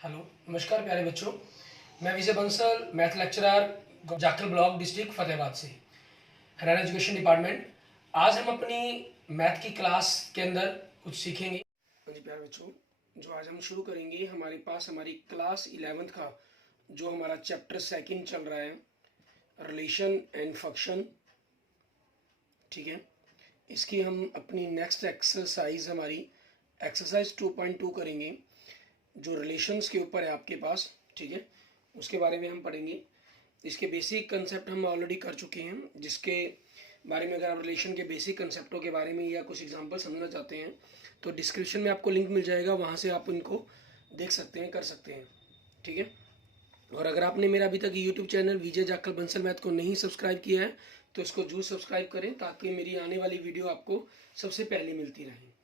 Hello, नमस्कार प्यारे बच्चों। मैं Vijay Bansal, math lecturer, Jakhal block, district Fatehabad से, हरियाणा एजुकेशन डिपार्टमेंट। आज हम अपनी मैथ की क्लास के अंदर कुछ सीखेंगे। जी प्यारे बच्चों, जो आज हम शुरू करेंगे, हमारे पास हमारी क्लास 11th का जो हमारा चैप्टर सेकंड चल रहा है, रिलेशन एंड फंक्शन। ठीक है, इसकी हम अपनी नेक्स्ट एक्सरसाइज हमारी एक्सरसाइज 2.2 करेंगे, जो रिलेशंस के ऊपर है आपके पास। ठीक है, उसके बारे में हम पढ़ेंगे। इसके बेसिक कंसेप्ट हम ऑलरेडी कर चुके हैं, जिसके बारे में अगर आप रिलेशन के बेसिक कंसेप्टों के बारे में या कुछ एग्जांपल समझना चाहते हैं तो डिस्क्रिप्शन में आपको लिंक मिल जाएगा, वहाँ से आप इनको देख सकते हैं, कर सकते हैं। ठीक है, और अगर आपने मेरा अभी तक यूट्यूब चैनल विजय जाखल बंसल मैथ को नहीं सब्सक्राइब किया है तो इसको जरूर सब्सक्राइब करें, ताकि मेरी आने वाली वीडियो आपको सबसे पहले मिलती रहे।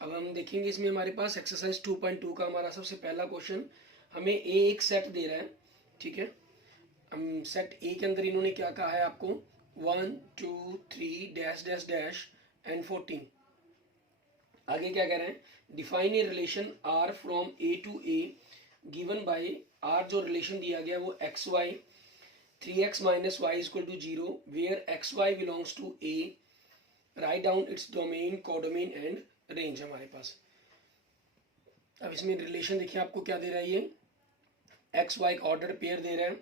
अब हम देखेंगे, इसमें हमारे पास एक्सरसाइज 2.2 का हमारा सबसे पहला क्वेश्चन, हमें एक सेट दे रहा है। ठीक है, हम सेट ए के अंदर इन्होंने क्या कहा है आपको, 1 2 3 डैश डैश डैश एंड 14। आगे क्या कह रहे हैं, define a relation R from A to A given by R. जो रिलेशन दिया गया वो x y 3x minus y equal to 0 where x y belongs to A. Write down its domain, codomain and range हमारे पास। अब इसमें relation देखिए आपको क्या दे रहा है, ये एक्स वाई का ऑर्डर पेयर दे रहा है,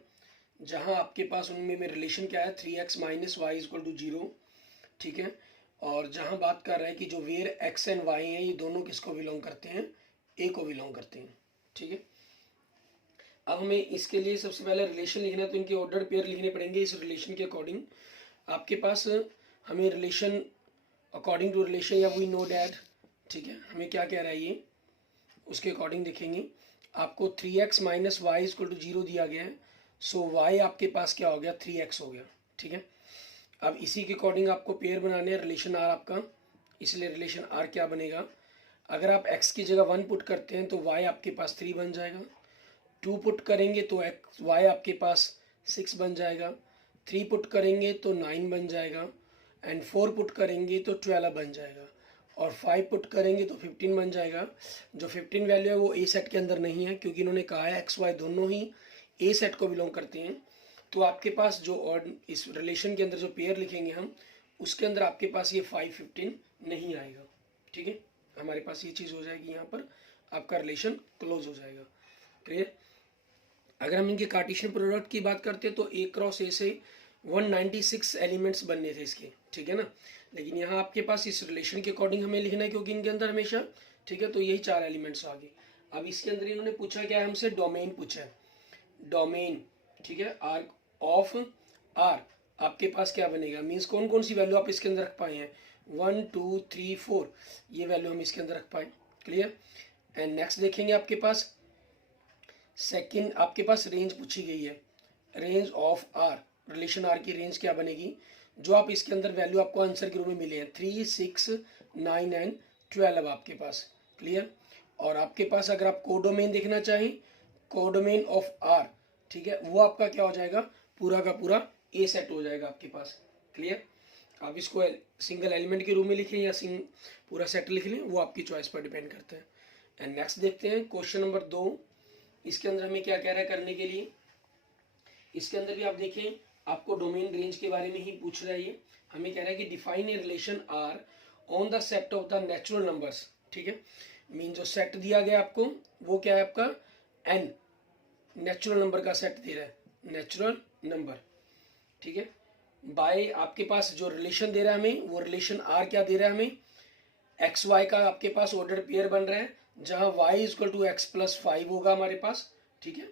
जहां आपके पास उनमें में रिलेशन क्या है, 3x minus y equal to 0। ठीक है, और जहां बात कर रहा है कि जो वेयर एक्स एंड वाई है, ये दोनों किसको बिलोंग करते हैं, ए को बिलोंग करते हैं। ठीक है, अब हमें इसके लिए सबसे पहले रिलेशन लिखना है, तो इनके ऑर्डर पेयर लिखने पड़ेंगे। इस रिलेशन के अकॉर्डिंग आपके पास हमें रिलेशन अकॉर्डिंग टू रिलेशन या वी नो डैट। ठीक है, हमें क्या कह रहा है ये, उसके अकॉर्डिंग देखेंगे। आपको 3x minus y equal to 0 दिया गया है, सो y आपके पास क्या हो गया, 3x हो गया। ठीक है, अब इसी के अकॉर्डिंग आपको पेयर बनाने हैं, रिलेशन r आपका, इसलिए रिलेशन r क्या बनेगा, अगर आप x की जगह 1 पुट करते हैं तो y आपके पास 3 बन जाएगा। 2 पुट करेंगे तो y आपके पास 6 बन जाएगा। 3 पुट करेंगे तो 9 बन जाएगा, एंड 4 पुट करेंगे तो 12 बन जाएगा, और 5 पुट करेंगे तो 15 बन जाएगा। जो 15 वैल्यू है वो ए सेट के अंदर नहीं है, क्योंकि इन्होंने कहा है एक्स वाई दोनों ही ए सेट को बिलोंग करते हैं। तो आपके पास जो और इस रिलेशन के अंदर जो पेयर लिखेंगे हम, उसके अंदर आपके पास ये 5 15 नहीं आएगा। ठीक है, हमारे पास ये चीज़ हो जाएगी, यहाँ पर आपका रिलेशन क्लोज हो जाएगा। क्लियर। अगर हम इनके कार्टेशियन प्रोडक्ट की बात करते हैं तो ए क्रॉस ए से 196 एलिमेंट्स बनने थे इसके। ठीक है ना, लेकिन यहाँ आपके पास इस रिलेशन के अकॉर्डिंग हमें लिखना है, क्योंकि इनके अंदर हमेशा, ठीक है, तो यही 4 एलिमेंट्स आ गए। अब इसके अंदर इन्होंने पूछा क्या है हमसे, डोमेन पूछा है, डोमेन। ठीक है, आर ऑफ आर आपके पास क्या बनेगा, मीन्स कौन कौन सी वैल्यू आप इसके अंदर रख पाए हैं, 1 2 3 4, ये वैल्यू हम इसके अंदर रख पाए। क्लियर। एंड नेक्स्ट देखेंगे, आपके पास सेकंड आपके पास रेंज पूछी गई है, range of R, relation R की रेंज क्या बनेगी, जो आप इसके अंदर वैल्यू आपको आंसर के रूप में मिले हैं 3 6 9 एंड 12 आपके पास। क्लियर। और आपके पास अगर आप कोडोमेन देखना चाहें, कोडोमेन ऑफ आर, ठीक है, वो आपका क्या हो जाएगा, पूरा का पूरा ए सेट हो जाएगा आपके पास। क्लियर। आप इसको सिंगल एलिमेंट के रूप में लिखें या पूरा सेट लिख लें, वो आपकी चॉइस पर डिपेंड करता है। एंड नेक्स्ट देखते हैं क्वेश्चन नंबर 2। इसके अंदर हमें क्या कह रहा है करने के लिए, इसके अंदर भी आप देखें, आपको डोमेन रेंज के बारे में ही पूछ रहा है ये। हमें कह रहा है कि define a relation R on the set of the natural numbers. ठीक है, मीन जो सेट दिया गया आपको वो क्या है, आपका एन नेचुरल नंबर का सेट दे रहा है, नेचुरल नंबर। ठीक है, बाय आपके पास जो रिलेशन दे रहा है हमें, वो रिलेशन आर क्या दे रहा है हमें, एक्स वाई का आपके पास ऑर्डर पेयर बन रहा है, जहां y equal to x plus 5 होगा हमारे पास। ठीक है,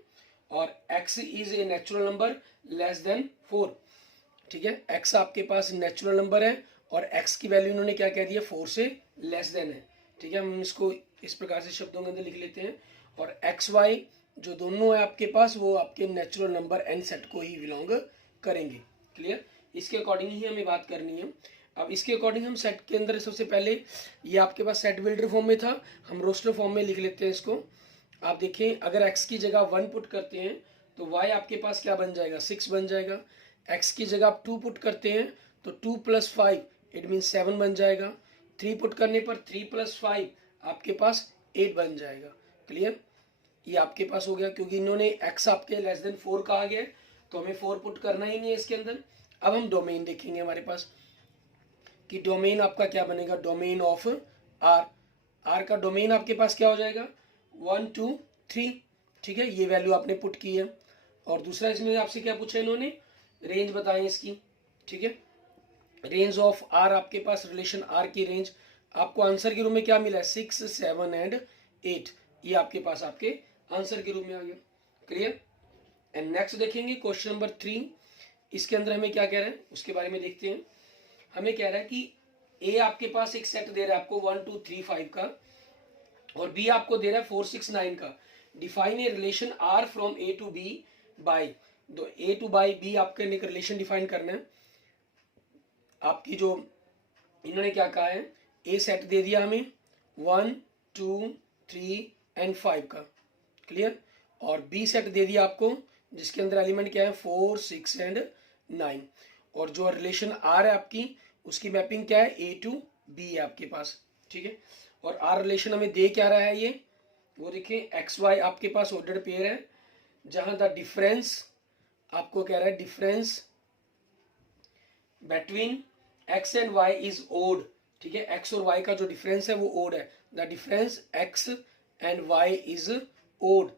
और x is a natural number less than 4। ठीक है, x आपके पास नेचुरल नंबर है और x की वैल्यू इन्होंने क्या कह दिया, 4 से लेस देन है। ठीक है, हम इसको इस प्रकार से शब्दों के अंदर लिख लेते हैं, और एक्स वाई जो दोनों है आपके पास, वो आपके नेचुरल नंबर एन सेट को ही बिलोंग करेंगे। क्लियर, इसके अकॉर्डिंग ही हमें बात करनी है। अब इसके अकॉर्डिंग हम सेट के अंदर सबसे पहले, ये आपके पास सेट बिल्डर फॉर्म में था, हम रोस्टर फॉर्म में लिख लेते हैं इसको। आप देखें, अगर x की जगह 1 पुट करते हैं तो y आपके पास क्या बन जाएगा, 6 बन जाएगा। x की जगह आप 2 पुट करते हैं तो 2 + 5 इट मीन 7 बन जाएगा। 3 पुट करने पर 3 + 5 आपके पास 8 बन जाएगा। क्लियर। ये आपके पास हो गया, क्योंकि इन्होंने x आपके लेस देन 4 कहा गया है तो हमें 4 पुट करना ही नहीं है इसके अंदर। अब हम डोमेन देखेंगे हमारे पास कि डोमेन आपका क्या बनेगा, डोमेन ऑफ आर। आर का डोमेन आपके पास क्या हो जाएगा, 1 2 3, ठीक है, ये वैल्यू आपने पुट की है। और दूसरा इसमें आपसे क्या पूछा इन्होंने, रेंज बताएं इसकी, ठीक है। रेंज ऑफ आर आपके पास, रिलेशन आर की रेंज आपको आंसर के रूप में क्या मिला है, 6 7 एंड 8, ये आपके पास आपके आंसर के रूप में आ गया। क्लियर। एंड नेक्स्ट देखेंगे क्वेश्चन नंबर 3। इसके अंदर हमें क्या कह रहा है उसके बारे में देखते हैं। हमें कह रहा है कि ए आपके पास एक सेट दे रहा है आपको 1 2 3 5 का, और बी आपको दे रहा है 4 6 9 का। Define a relation R from A to B by, तो ए टू बाई बी आपके एक रिलेशन डिफाइन करना है। आपकी जो इन्होंने क्या कहा है, ए सेट दे दिया हमें 1 2 3 एंड 5 का, क्लियर। और बी सेट दे दिया आपको जिसके अंदर एलिमेंट क्या है 4 6 एंड 9। और जो रिलेशन आर है आपकी उसकी मैपिंग क्या है, ए टू बी है आपके पास, ठीक है। और आर रिलेशन हमें दे क्या रहा है, ये वो देखिए एक्स वाई आपके पास ऑर्डर पेयर है, जहां द डिफरेंस आपको कह रहा है difference between x and y is odd, ठीक है। एक्स और वाई का जो डिफरेंस है वो ओड है, the difference x and y is odd,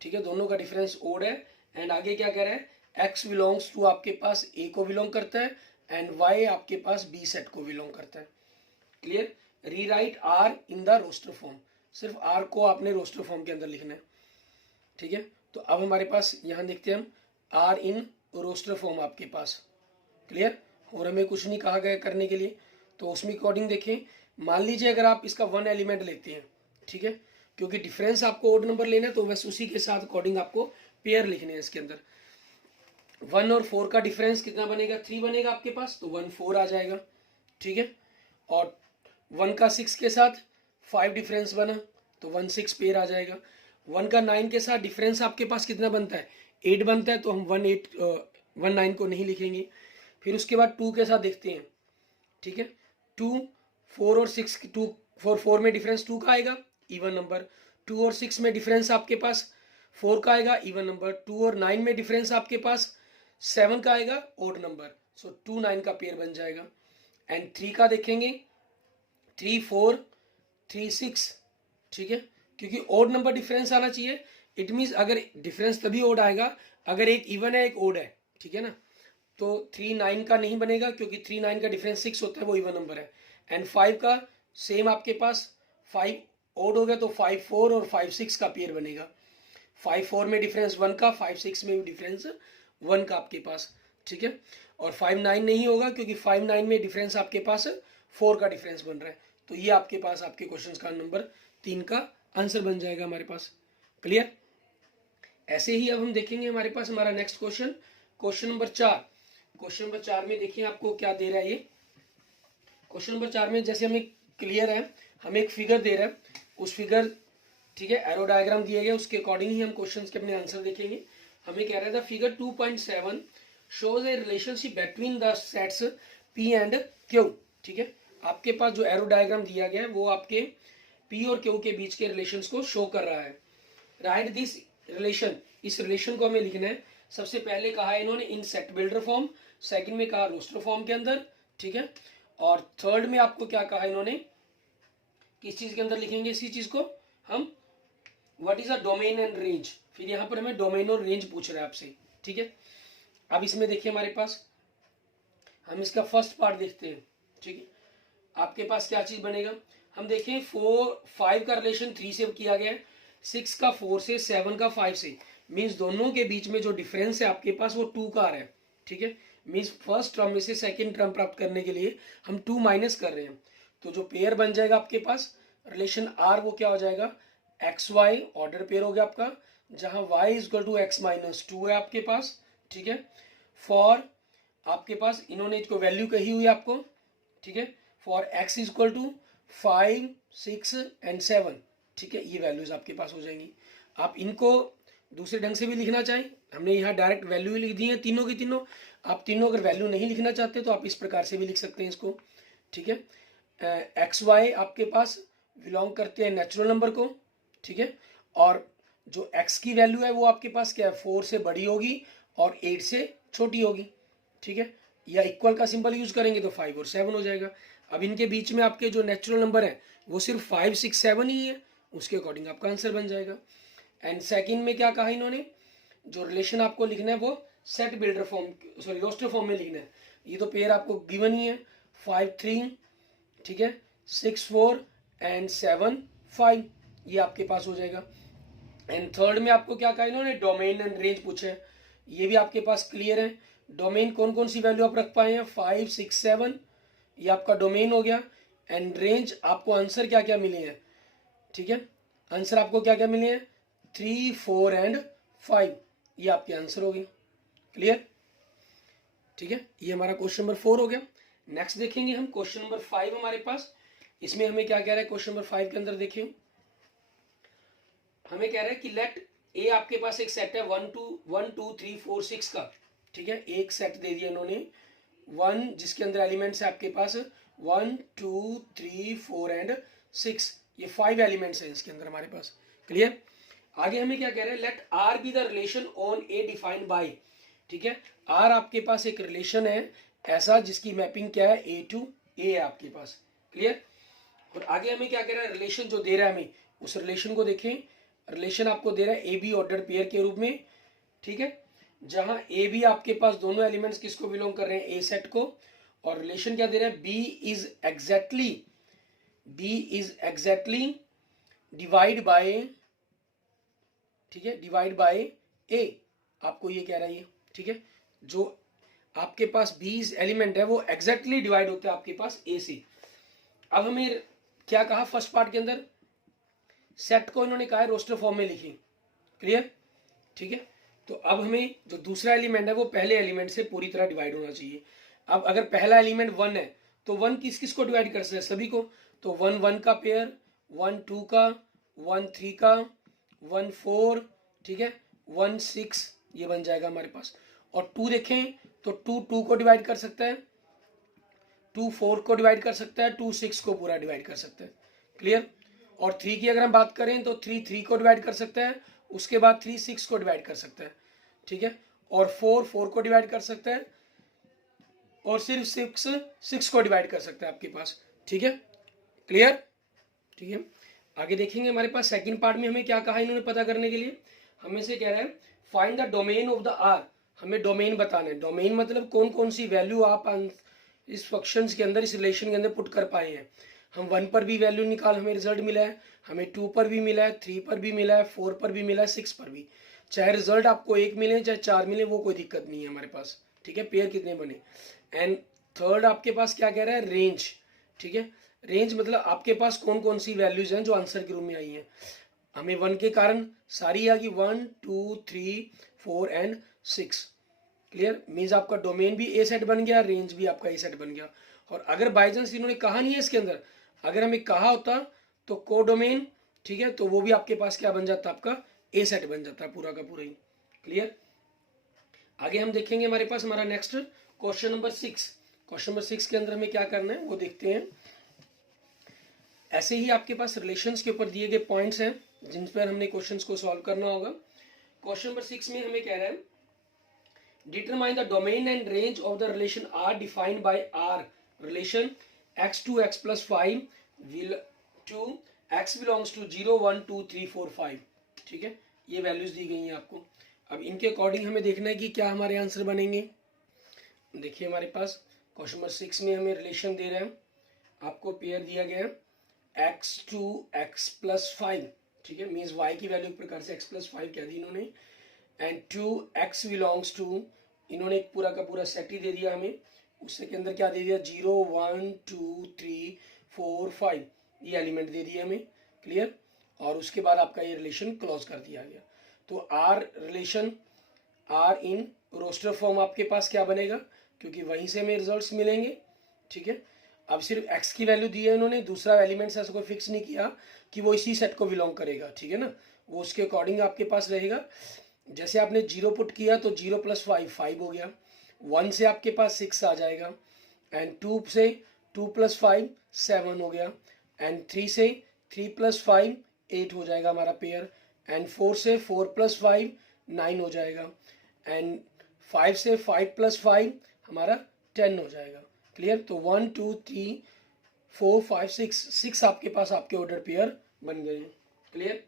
ठीक है, दोनों का डिफरेंस ओड है। एंड आगे क्या कह रहा है, एक्स बिलोंग्स टू आपके पास ए को बिलोंग करता है एंड वाई आपके पास बी सेट को बिलोंग करता है। Clear. Rewrite R in the roster form, सिर्फ आर को आपने रोस्टर फॉर्म के अंदर लिखना है, ठीक है। तो अब हमारे पास यहाँ देखते हैं हम आर इन रोस्टर फॉर्म आपके पास, क्लियर। और हमें कुछ नहीं कहा गया करने के लिए, तो उसमें अकॉर्डिंग देखें। मान लीजिए अगर आप इसका 1 एलिमेंट लेते हैं, ठीक है, क्योंकि डिफरेंस आपको ओड नंबर लेना है तो बस उसी के साथ अकॉर्डिंग आपको पेयर लिखने हैं इसके अंदर। 1 और 4 का डिफरेंस कितना बनेगा, 3 बनेगा आपके पास, तो 1 4 आ जाएगा, ठीक है। और 1 का 6 के साथ 5 डिफरेंस बना तो 1 6 पेयर आ जाएगा। 1 का 9 के साथ डिफरेंस आपके पास कितना बनता है, 8 बनता है, तो हम 1 9 को नहीं लिखेंगे। फिर उसके बाद 2 के साथ देखते हैं, ठीक है। 2 4 और 6, 2 4 में डिफरेंस 2 का आएगा, इवन नंबर। 2 और 6 में डिफरेंस आपके पास 4 का आएगा, इवन नंबर। 2 और 9 में डिफरेंस आपके पास 7 का आएगा, ओड नंबर। सो 2 9 का पेयर बन जाएगा। एंड 3 का देखेंगे, 3 4 3 6, ठीक है, क्योंकि ओड नंबर डिफरेंस आना चाहिए। इट मीन्स अगर डिफरेंस तभी ओड आएगा अगर एक इवन है एक ओड है, ठीक है ना। तो 3 9 का नहीं बनेगा क्योंकि 3 9 का डिफरेंस 6 होता है, वो इवन नंबर है। एंड 5 का सेम आपके पास 5 ओड हो गया, तो 5 4 और 5 6 का पेयर बनेगा। 5 4 में डिफरेंस 1 का, 5 6 में भी डिफरेंस 1 का आपके पास, ठीक है। और 5 9 नहीं होगा क्योंकि 5 9 में डिफरेंस आपके पास 4 का डिफरेंस बन रहा है। तो ये आपके पास आपके क्वेश्चन का नंबर 3 का आंसर बन जाएगा हमारे पास। क्लियर। ऐसे ही अब हम देखेंगे हमारे पास हमारा next question, question number 4। Question number 4 में देखिए आपको क्या दे रहा है ये। क्वेश्चन नंबर 4 में जैसे हमें क्लियर है, हमें एक फिगर दे रहा है, उस फिगर, ठीक है, एरो डायग्राम दिया गया, उसके अकॉर्डिंग ही हम क्वेश्चंस के अपने आंसर देखेंगे। हमें कह रहा था figure 2.7 shows A relationship between the sets P and Q, ठीक है। आपके पास जो एरो डायग्राम दिया गया है वो आपके पी और क्यू के बीच के रिलेशंस को शो कर रहा है। राइट दिस रिलेशन, इस रिलेशन को हमें लिखना है। सबसे पहले कहा है इन्होंने इन सेट बिल्डर फॉर्म, सेकंड में कहा रोस्टर फॉर्म के अंदर, ठीक है। और थर्ड में आपको क्या कहा इन्होंने, किस चीज के अंदर लिखेंगे इसी चीज को हम, what is a domain and range. फिर यहाँ पर हमें डोमेन और रेंज पूछ रहा है आपसे, ठीक है। अब इसमें देखिए हमारे पास, हम इसका फर्स्ट पार्ट देखते हैं, ठीक है। आपके पास क्या चीज बनेगा, हम देखें 4 5 का रिलेशन 3 से किया गया है, 6 का 4 से, 7 का 5 से, मीन्स दोनों के बीच में जो डिफरेंस है आपके पास वो 2 का आ रहा है, ठीक है। मीन्स फर्स्ट टर्म में से सेकंड टर्म प्राप्त करने के लिए हम 2 माइनस कर रहे हैं। तो जो पेयर बन जाएगा आपके पास रिलेशन आर, वो क्या हो जाएगा, एक्स वाई ऑर्डर पेयर हो गया आपका, जहां y is equal to x minus 2 है आपके पास, ठीक है। फॉर आपके पास इन्होंने इसको वैल्यू कही हुई है आपको, ठीक है। For x is equal to 5 6 and 7, ठीक है, ये वैल्यूज आपके पास हो जाएंगी। आप इनको दूसरे ढंग से भी लिखना चाहें, हमने यहाँ डायरेक्ट वैल्यू लिख दी है तीनों की तीनों। आप तीनों अगर वैल्यू नहीं लिखना चाहते तो आप इस प्रकार से भी लिख सकते हैं इसको, ठीक है। एक्स वाई आपके पास बिलोंग करते हैं नेचुरल नंबर को, ठीक है। और जो x की वैल्यू है वो आपके पास क्या है, 4 से बड़ी होगी और 8 से छोटी होगी, ठीक है। या इक्वल का सिंबल यूज करेंगे तो 5 और 7 हो जाएगा। अब इनके बीच में आपके जो नेचुरल नंबर है वो सिर्फ 5, 6, 7 ही है, उसके अकॉर्डिंग आपका आंसर बन जाएगा। एंड सेकंड में क्या कहा इन्होंने, जो रिलेशन आपको लिखना है वो set builder form, sorry roster form में लिखना है। ये तो पेयर आपको गिवन ही है, 5, 3, ठीक है, 6, 4 एंड 7, 5, ये आपके पास हो जाएगा। एंड थर्ड में आपको क्या कहा इन्होंने, डोमेन एंड रेंज पूछे हैं, ये भी आपके पास क्लियर है। डोमेन कौन कौन सी वैल्यू आप रख पाए हैं, 5, 6, 7, ये आपका डोमेन हो गया। एंड रेंज आपको आंसर क्या क्या मिले हैं, ठीक है, आंसर आपको क्या क्या मिले हैं, 3, 4 एंड 5, ये आपके आंसर हो गए। क्लियर, ठीक है, ये हमारा क्वेश्चन नंबर 4 हो गया। नेक्स्ट देखेंगे हम क्वेश्चन नंबर 5 हमारे पास। इसमें हमें क्या कह रहा है, क्वेश्चन नंबर 5 के अंदर देखिए हमें कह रहा है कि लेट ए, आपके पास एक सेट है 1 2 3 4 6 का, ठीक है, एक सेट दे दिया इन्होंने 1, जिसके अंदर एलिमेंट्स है आपके पास 1 2 3 4 एंड 6, ये 5 एलिमेंट्स हैं इसके अंदर हमारे पास। क्लियर, आगे हमें क्या कह रहे हैं, let R be the relation on A defined by, ठीक है, आर आपके पास एक रिलेशन है ऐसा जिसकी मैपिंग क्या है, ए टू ए है आपके पास। क्लियर, और आगे हमें क्या कह रहा है, रिलेशन जो दे रहा है हमें, उस रिलेशन को देखें। रिलेशन आपको दे रहा है ए बी ऑर्डर्ड पेयर के रूप में, ठीक है, जहां ए बी आपके पास दोनों एलिमेंट्स किसको बिलोंग कर रहे हैं, ए सेट को। और रिलेशन क्या दे रहा है, B is exactly divide by, ठीक है, डिवाइड बाय ए, आपको ये कह रहा है ये, ठीक है, जो आपके पास बी एलिमेंट है वो एग्जैक्टली डिवाइड होता है आपके पास ए से। अब हमें क्या कहा फर्स्ट पार्ट के अंदर, सेट को इन्होंने कहा है रोस्टर फॉर्म में लिखी। क्लियर, ठीक है, तो अब हमें जो दूसरा एलिमेंट है वो पहले एलिमेंट से पूरी तरह डिवाइड होना चाहिए। अब अगर पहला एलिमेंट 1 है तो 1 किस किस को डिवाइड कर सकते हैं, सभी को। तो 1 1 का पेयर, 1 2 का, 1 3 का, 1 4, ठीक है, 1 6, ये बन जाएगा हमारे पास। और 2 देखें तो 2 2 को डिवाइड कर सकता है, 2 4 को डिवाइड कर सकता है, 2 6 को पूरा डिवाइड कर सकता है। क्लियर, और 3 की अगर हम बात करें तो 3 3 को डिवाइड कर सकता है, उसके बाद 3 6 को डिवाइड कर सकता है, ठीक है, और 4 4 को डिवाइड कर सकता है, और सिर्फ 6 6 को डिवाइड कर सकता है आपके पास। ठीक है, क्लियर, ठीक है। आगे देखेंगे हमारे पास सेकंड पार्ट में हमें क्या कहा इन्होंने पता करने के लिए, हमें से कह रहा है find the domain of the R, हमें डोमेन बताना है। डोमेन मतलब कौन कौन सी वैल्यू आप इस फंक्शंस के अंदर, इस रिलेशन के अंदर पुट कर पाए हैं। हम 1 पर भी वैल्यू निकाल, हमें रिजल्ट मिला है, हमें 2 पर भी मिला है, 3 पर भी मिला है, 4 पर भी मिला है, 6 पर भी। चाहे रिजल्ट आपको 1 मिले चाहे 4 मिले, वो कोई दिक्कत नहीं है हमारे पास। ठीक है, पेयर कितने बने। एंड थर्ड आपके पास क्या कह रहा है, रेंज। ठीक है, रेंज मतलब आपके पास कौन कौन सी वैल्यूज हैं जो आंसर के रूप में आई हैं। हमें 1 के कारण सारी आ गई, 1 2 3 4 एंड 6। क्लियर, मीन्स आपका डोमेन भी ए सेट बन गया, रेंज भी आपका ए सेट बन गया। और अगर बाई चांस इन्होंने कहा नहीं है इसके अंदर, अगर हमें कहा होता तो कोडोमेन, ठीक है, तो वो भी आपके पास क्या बन जाता, आपका ए सेट बन जाता है पूरा का पूरा ही। क्लियर, आगे हम देखेंगे हमारे पास हमारा next question number 6। Question number 6 के अंदर हमें क्या करना है वो देखते हैं। ऐसे ही आपके पास रिलेशंस के ऊपर दिए गए पॉइंट्स हैं जिन पर हमने क्वेश्चंस को सॉल्व करना होगा। क्वेश्चन नंबर 6 में हमें कह रहा है determine the domain and range of the relation R defined by R relation x to x plus 5 will to x belongs to 0 1 2 3 4 5। ठीक है, ये वैल्यूज दी गई हैं आपको। अब इनके अकॉर्डिंग हमें देखना है कि क्या हमारे आंसर बनेंगे। देखिए हमारे पास क्वेश्चन नंबर 6 में हमें रिलेशन दे रहे हैं, आपको पेयर दिया गया है x to x plus 5। ठीक है, मीन्स y की वैल्यू एक प्रकार से x plus 5 कह दी इन्होंने। And two x belongs to, इन्होंने एक पूरा का पूरा सेट ही दे दिया हमें, उसके के अंदर क्या दे दिया 0 1 2 3 4 5, ये एलिमेंट दे दिया हमें। क्लियर, और उसके बाद आपका ये रिलेशन क्लोज कर दिया गया। तो R relation, R in roster form आपके पास क्या बनेगा, क्योंकि वहीं से हमें रिजल्ट्स मिलेंगे। ठीक है, अब सिर्फ x की वैल्यू दी है इन्होंने, दूसरा एलिमेंट्स ऐसा कोई फिक्स नहीं किया कि वो इसी सेट को बिलोंग करेगा। ठीक है ना, वो उसके अकॉर्डिंग आपके पास रहेगा। जैसे आपने 0 पुट किया तो 0 + 5 5 हो गया, 1 से आपके पास 6 आ जाएगा, एंड 2 से 2 + 5 7 हो गया, एंड 3 से 3 + 5 8 हो जाएगा हमारा पेयर। एंड 4 से 4 + 5 9 हो जाएगा, एंड 5 से 5 + 5 हमारा 10 हो जाएगा। क्लियर? तो 1 2 3 4 5 6 आपके पास आपके ऑर्डर पेयर बन गए हैं। क्लियर?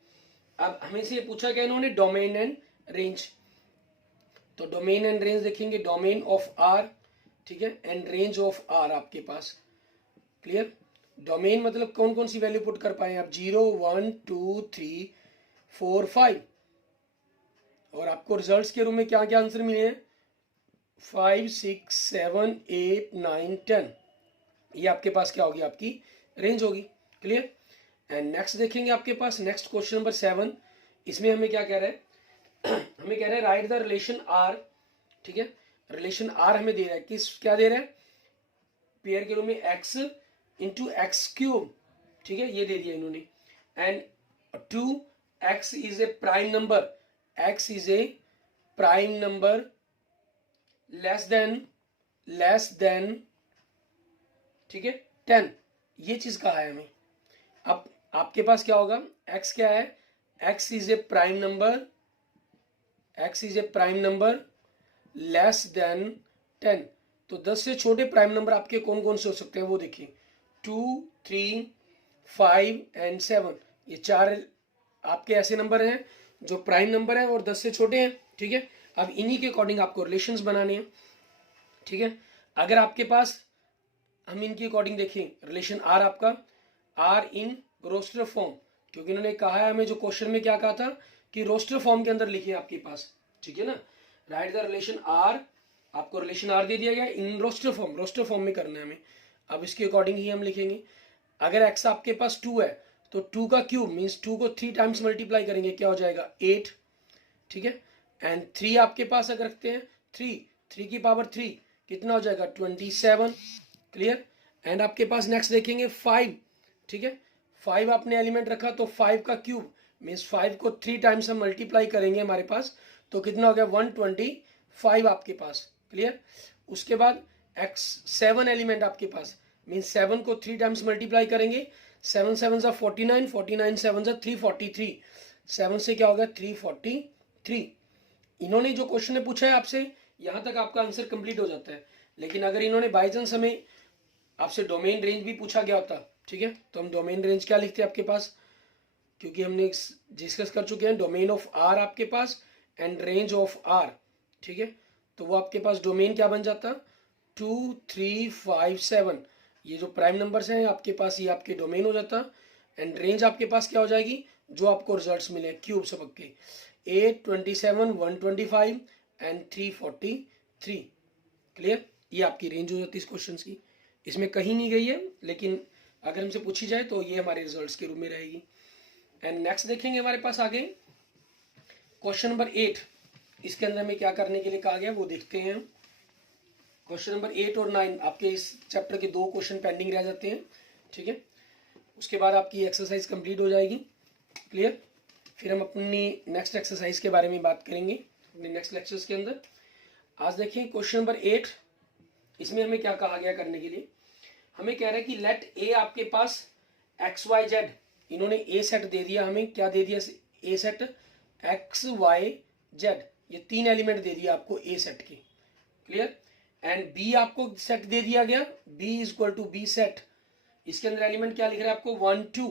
अब हमें से ये पूछा गया इन्होंने डोमेन एंड रेंज, तो डोमेन एंड रेंज देखेंगे, डोमेन ऑफ आर, ठीक है, एंड रेंज ऑफ आर आपके पास। क्लियर? डोमेन मतलब कौन कौन सी वैल्यू पुट कर पाए आप, 0 1 2 3 4 5, और आपको रिजल्ट्स के रूप में क्या क्या आंसर मिले हैं, 5 6 7 8 9 10, ये आपके पास क्या होगी, आपकी रेंज होगी। क्लियर? एंड नेक्स्ट देखेंगे आपके पास, नेक्स्ट क्वेश्चन नंबर 7, इसमें हमें क्या कह रहा है हमें कह रहा है राइट द रिलेशन आर, ठीक है, रिलेशन आर हमें दे रहा है, किस क्या दे रहा है, पेयर के रूप में x इंटू एक्स क्यूब, ठीक है, ये दे दिया इन्होंने, and 2x is a prime number, x is A prime number less then, ठीक है, 10, ये चीज कहा है हमें। अब आपके पास क्या होगा, x क्या है, x is A prime number, x is A prime number less then 10, तो 10 से छोटे प्राइम नंबर आपके कौन कौन से हो सकते हैं वो देखिए, 2 3 5 एंड 7, ये 4 आपके ऐसे नंबर हैं जो प्राइम नंबर है और 10 से छोटे हैं। ठीक है, अब इन्हीं के अकॉर्डिंग आपको रिलेशंस बनाने हैं। ठीक है, अगर आपके पास हम इनके अकॉर्डिंग देखें, रिलेशन आर आपका आर इन रोस्टर फॉर्म, क्योंकि इन्होंने कहा है हमें, जो क्वेश्चन में क्या कहा था कि रोस्टर फॉर्म के अंदर लिखिए आपके पास। ठीक है ना, राइट द रिलेशन आर, आपको रिलेशन आर दे दिया गया इन रोस्टर फॉर्म में करना है हमें। अब इसके अकॉर्डिंग ही हम लिखेंगे। अगर एक्स आपके पास 2 है तो 2 का क्यूब मीन्स 2 को 3 टाइम्स मल्टीप्लाई करेंगे, क्या हो जाएगा 8। ठीक है, एंड 3 आपके पास अगर रखते हैं 3 की पावर 3 कितना हो जाएगा 27। क्लियर, एंड आपके पास नेक्स्ट देखेंगे 5। ठीक है, 5 आपने एलिमेंट रखा तो 5 का क्यूब मीन्स 5 को 3 टाइम्स हम मल्टीप्लाई करेंगे हमारे पास, तो कितना हो गया 125 आपके पास। क्लियर, उसके बाद x 7 एलिमेंट आपके पास मीन्स 7 को 3 टाइम्स मल्टीप्लाई करेंगे, 7 7 सा 49, 49 7 सा 343, 7 से क्या होगा 343। इन्होंने जो क्वेश्चन ने पूछा है आपसे, यहाँ तक आपका आंसर कंप्लीट हो जाता है। लेकिन अगर इन्होंने बाई चांस हमें आपसे डोमेन रेंज भी पूछा गया होता, ठीक है, तो हम डोमेन रेंज क्या लिखते हैं आपके पास, क्योंकि हमने डिस्कस कर चुके हैं डोमेन ऑफ आर आपके पास एंड रेंज ऑफ आर। ठीक है, तो वो आपके पास डोमेन क्या बन जाता 2 3 5 7, ये जो प्राइम नंबर्स हैं आपके पास ये आपके डोमेन हो जाता, एंड रेंज आपके पास क्या हो जाएगी, जो आपको रिजल्ट्स मिले क्यूब सबक के 8 27 125 एंड 343। क्लियर, ये आपकी रेंज हो जाती है इस क्वेश्चन की, इसमें कहीं नहीं गई है, लेकिन अगर हमसे पूछी जाए तो ये हमारे रिजल्ट्स के रूप में रहेगी। एंड नेक्स्ट देखेंगे हमारे पास आगे क्वेश्चन नंबर 8, इसके अंदर हमें क्या करने के लिए कहा गया वो देखते हैं। क्वेश्चन नंबर 8 और 9 आपके इस चैप्टर के 2 क्वेश्चन पेंडिंग रह जाते हैं। ठीक है, उसके बाद आपकी एक्सरसाइज कंप्लीट हो जाएगी। क्लियर, फिर हम अपनी नेक्स्ट एक्सरसाइज के बारे में बात करेंगे अपने नेक्स्ट लेक्चर्स के अंदर। आज देखिए क्वेश्चन नंबर 8, इसमें हमें क्या कहा गया करने के लिए, हमें कह रहा है कि लेट ए आपके पास एक्स वाई जेड, इन्होंने ए सेट दे दिया हमें, क्या दे दिया A set x y z, ये 3 एलिमेंट दे दिया आपको ए सेट के। क्लियर, एंड बी आपको सेट दे दिया गया B is equal to B set, इसके अंदर एलिमेंट क्या लिख रहा है आपको 1 2।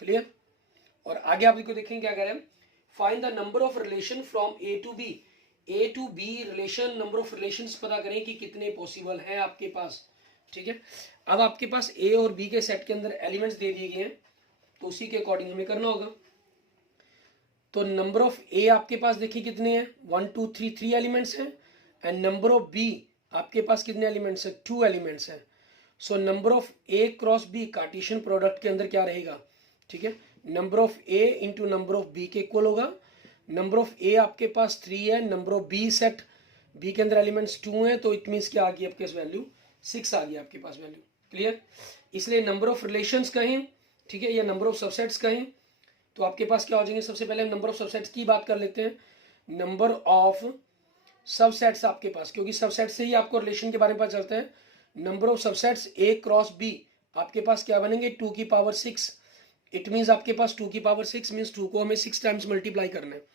क्लियर, और आगे आप इसको देखेंगे क्या कह रहे हैं, find the number of relation from A to B, A to B relation, number of relations पता करें कि कितने पॉसिबल हैं आपके पास। ठीक है, अब आपके पास ए और बी के सेट के अंदर एलिमेंट्स दे दिए गए हैं, तो उसी के अकॉर्डिंग हमें करना होगा। तो नंबर ऑफ ए आपके पास देखिए कितने हैं 1 2 3 3 एलिमेंट्स हैं, एंड नंबर ऑफ बी आपके पास कितने एलिमेंट्स हैं 2 एलिमेंट्स हैं। So number of A cross B Cartesian product के अंदर क्या रहेगा, ठीक है, number of A into number of B के इक्वल होगा। नंबर ऑफ ए आपके पास 3 है, number of B set B के अंदर एलिमेंट्स 2 हैं, तो इट मीन्स क्या आ गई आपके पास वैल्यू 6 आ गई आपके पास वैल्यू। क्लियर, इसलिए नंबर ऑफ रिलेशंस कहें, ठीक है, या नंबर ऑफ सबसेट्स कहें, तो आपके पास क्या हो जाएंगे, सबसे पहले हम नंबर ऑफ सबसेट्स की बात कर लेते हैं। नंबर ऑफ सबसेट्स आपके पास, क्योंकि सबसेट से ही आपको रिलेशन के बारे में पता चलता है। Number of subsets A cross B आपके पास क्या बनेंगे 2 की पावर 6। इट मीन्स आपके पास 2 की पावर 6 मीन्स 2 को हमें 6 टाइम्स मल्टीप्लाई करना है,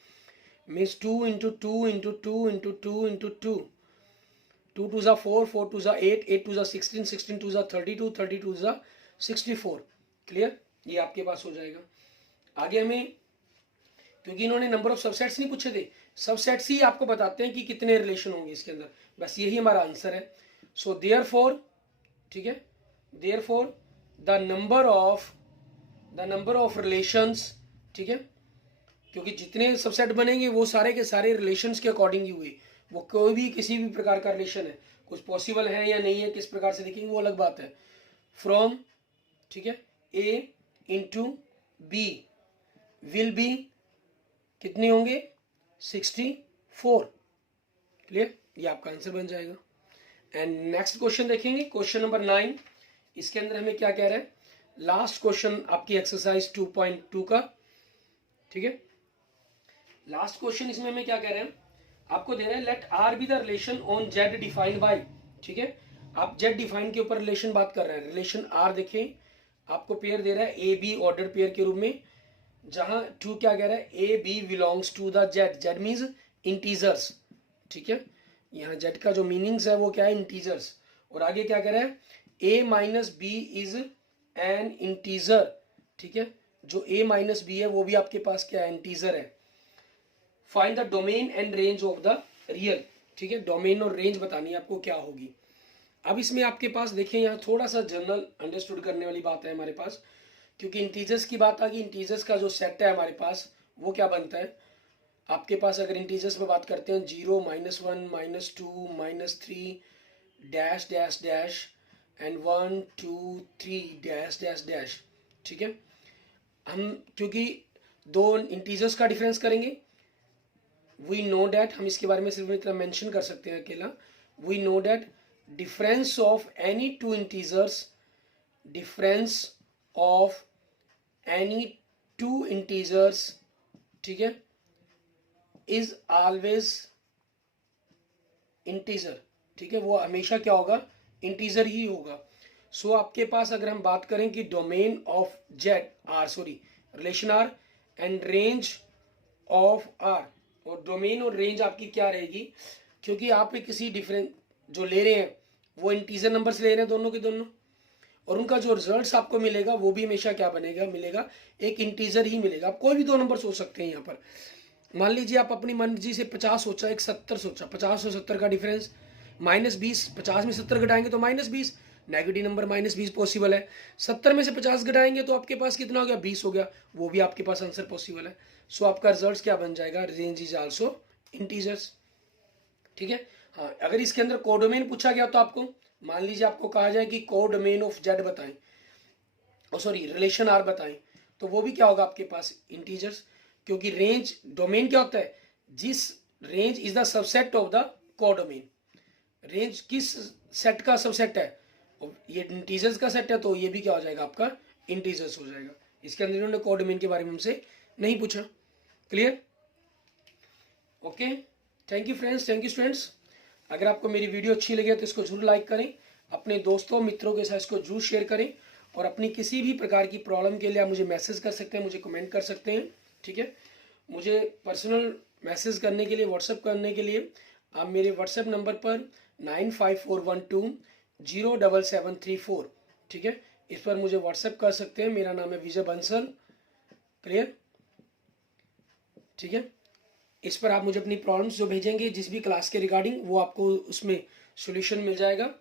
means 2 into 2 into 2 into 2 into 2, 2 to the 4, 4 to ज़ा 8, 8 टू ज़ा 16, 16 टू ज़ा 32, 32 टू ज़ा 64। क्लियर, ये आपके पास हो जाएगा। आगे हमें, क्योंकि इन्होंने नंबर ऑफ सबसेट्स नहीं पूछे थे, सबसेट्स ही आपको बताते हैं कि कितने रिलेशन होंगे इसके अंदर, बस यही हमारा आंसर है। सो देयरफॉर, ठीक है, therefore the number of relations, ठीक है, क्योंकि जितने सबसेट बनेंगे वो सारे के सारे रिलेशंस के अकॉर्डिंग ही हुए, वो कोई भी किसी भी प्रकार का रिलेशन है, कुछ पॉसिबल है या नहीं है, किस प्रकार से देखेंगे वो अलग बात है। फ्रॉम, ठीक है, ए इंटू बी विल बी कितने होंगे, 64। क्लियर, ये आपका आंसर बन जाएगा। एंड नेक्स्ट क्वेश्चन देखेंगे, क्वेश्चन नंबर 9। इसके अंदर हमें क्या कह रहा है, लास्ट क्वेश्चन आपकी एक्सरसाइज 2.2 का, ठीक है। लास्ट क्वेश्चन इसमें हमें क्या कह रहे हैं, आपको दे रहा है let R be the relation on Z defined by, ठीक है, आप जेड डिफाइन के ऊपर रिलेशन बात कर रहे हैं। रिलेशन आर देखें, आपको पेयर दे रहा है ए बी ऑर्डर पेयर के रूप में, जहां टू क्या कह रहा है, a b belongs to the Z, Z means integers, ठीक है, यहाँ जेड का जो मीनिंग्स है वो क्या है, इंटीजर्स। और आगे क्या कह रहा है, A minus B is an integer, ठीक है, जो ए माइनस बी है वो भी आपके पास क्या है, इंटीजर है। Find the domain and range of the real, ठीक है, डोमेन और रेंज बतानी है आपको क्या होगी। अब इसमें आपके पास देखें, यहाँ थोड़ा सा जनरल अंडरस्टूड करने वाली बात है हमारे पास, क्योंकि इंटीजर्स की बात आ गई, इंटीजर्स का जो सेट है हमारे पास वो क्या बनता है, आपके पास अगर इंटीजर्स में बात करते हैं 0, -1, -2, -3, dash dash dash and 1 2 3 dash dash dash, ठीक है। हम क्योंकि दो इंटीजर्स का डिफरेंस करेंगे, वी नो डैट, हम इसके बारे में सिर्फ इतना मेंशन कर सकते हैं अकेला, we know that difference of any two integers, difference of any two integers, ठीक है, इज ऑलवेज इंटीजर, ठीक है, वो हमेशा क्या होगा, इंटीजर ही होगा। सो आपके पास अगर हम बात करें कि domain of Z R, sorry relation R and range of R, और डोमेन और रेंज आपकी क्या रहेगी, क्योंकि आप किसी डिफरेंट जो ले रहे हैं वो इंटीजर नंबर्स ले रहे हैं दोनों के दोनों, और उनका जो रिजल्ट्स आपको मिलेगा वो भी हमेशा क्या बनेगा, मिलेगा एक इंटीजर ही मिलेगा। आप कोई भी दो नंबर सोच सकते हैं यहाँ पर, मान लीजिए आप अपनी मर्जी से 50 सोचा, एक 70 सोचा, 50 और 70 का डिफरेंस -20, 50 में 70 घटाएंगे तो -20, नेगेटिव नंबर -20 पॉसिबल है। 70 में से 50 घटाएंगे तो आपके पास कितना हो गया, 20 हो गया, वो भी आपके पास आंसर पॉसिबल है। सो आपका रिजल्ट क्या बन जाएगा, रेंज इज आल्सो इंटीजर्स, ठीक है। हाँ, अगर इसके अंदर कोडोमेन पूछा गया तो आपको, मान लीजिए आपको कहा जाए कि कोडोमेन ऑफ जेड बताएं, और सॉरी रिलेशन आर बताएं, तो वो भी क्या होगा आपके पास, इंटीजर्स, क्योंकि रेंज, डोमेन क्या होता है, जिस range is the subset of the codomain, range किस सेट का सबसेट है, ये इंटीजर्स का सेट है, तो ये भी क्या हो जाएगा आपका, इंटीजर्स हो जाएगा। इसके अंदर इन्होंने कोडोमेन के बारे में हमसे नहीं पूछा। Clear, okay, thank you friends, thank you students. अगर आपको मेरी वीडियो अच्छी लगे तो इसको जरूर लाइक करें, अपने दोस्तों मित्रों के साथ इसको जरूर शेयर करें, और अपनी किसी भी प्रकार की प्रॉब्लम के लिए आप मुझे मैसेज कर सकते हैं, मुझे कमेंट कर सकते हैं, ठीक है। मुझे पर्सनल मैसेज करने के लिए, व्हाट्सएप करने के लिए आप मेरे व्हाट्सएप नंबर पर 9541207734, ठीक है, इस पर मुझे व्हाट्सएप कर सकते हैं। मेरा नाम है विजय बंसल। क्लियर, ठीक है। इस पर आप मुझे अपनी प्रॉब्लम्स जो भेजेंगे जिस भी क्लास के रिगार्डिंग, वो आपको उसमें सॉल्यूशन मिल जाएगा।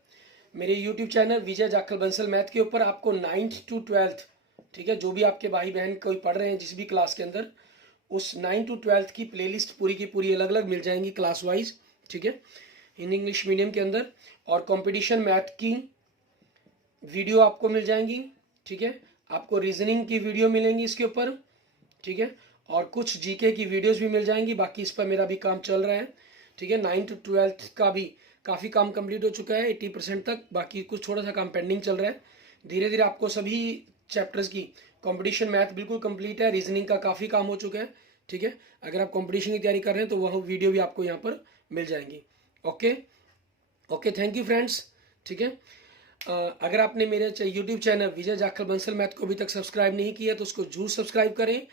मेरे यूट्यूब चैनल विजय जाखल बंसल मैथ के ऊपर आपको 9th to 12th, ठीक है, जो भी आपके भाई बहन कोई पढ़ रहे हैं जिस भी क्लास के अंदर, उस 9th to 12th की प्लेलिस्ट पूरी की पूरी अलग अलग मिल जाएंगी क्लास वाइज, ठीक है, हिंदी इंग्लिश मीडियम के अंदर। और कंपटीशन मैथ की वीडियो आपको मिल जाएंगी, ठीक है, आपको रीजनिंग की वीडियो मिलेंगी इसके ऊपर, ठीक है, और कुछ जीके की वीडियोस भी मिल जाएंगी। बाकी इस पर मेरा भी काम चल रहा है, ठीक है। 9th to 12th का भी काफ़ी काम कंप्लीट हो चुका है 80% तक, बाकी कुछ थोड़ा सा काम पेंडिंग चल रहा है। धीरे धीरे आपको सभी चैप्टर्स की, कंपटीशन मैथ बिल्कुल कंप्लीट है, रीजनिंग का काफ़ी काम हो चुका है, ठीक है। अगर आप कंपटीशन की तैयारी कर रहे हैं तो वह वीडियो भी आपको यहाँ पर मिल जाएंगी। Okay okay, thank you friends, ठीक है। अगर आपने मेरे यूट्यूब चैनल विजय जाखल बंसल मैथ को अभी तक सब्सक्राइब नहीं किया तो उसको जरूर सब्सक्राइब करें,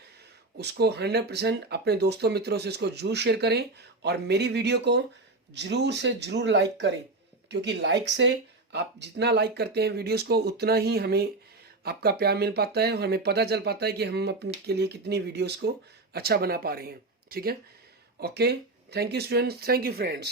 उसको 100% अपने दोस्तों मित्रों से इसको जरूर शेयर करें और मेरी वीडियो को जरूर से जरूर लाइक करें, क्योंकि लाइक से आप जितना लाइक करते हैं वीडियोस को उतना ही हमें आपका प्यार मिल पाता है और हमें पता चल पाता है कि हम अपने के लिए कितनी वीडियोस को अच्छा बना पा रहे हैं। ठीक है, okay, thank you students, thank you friends.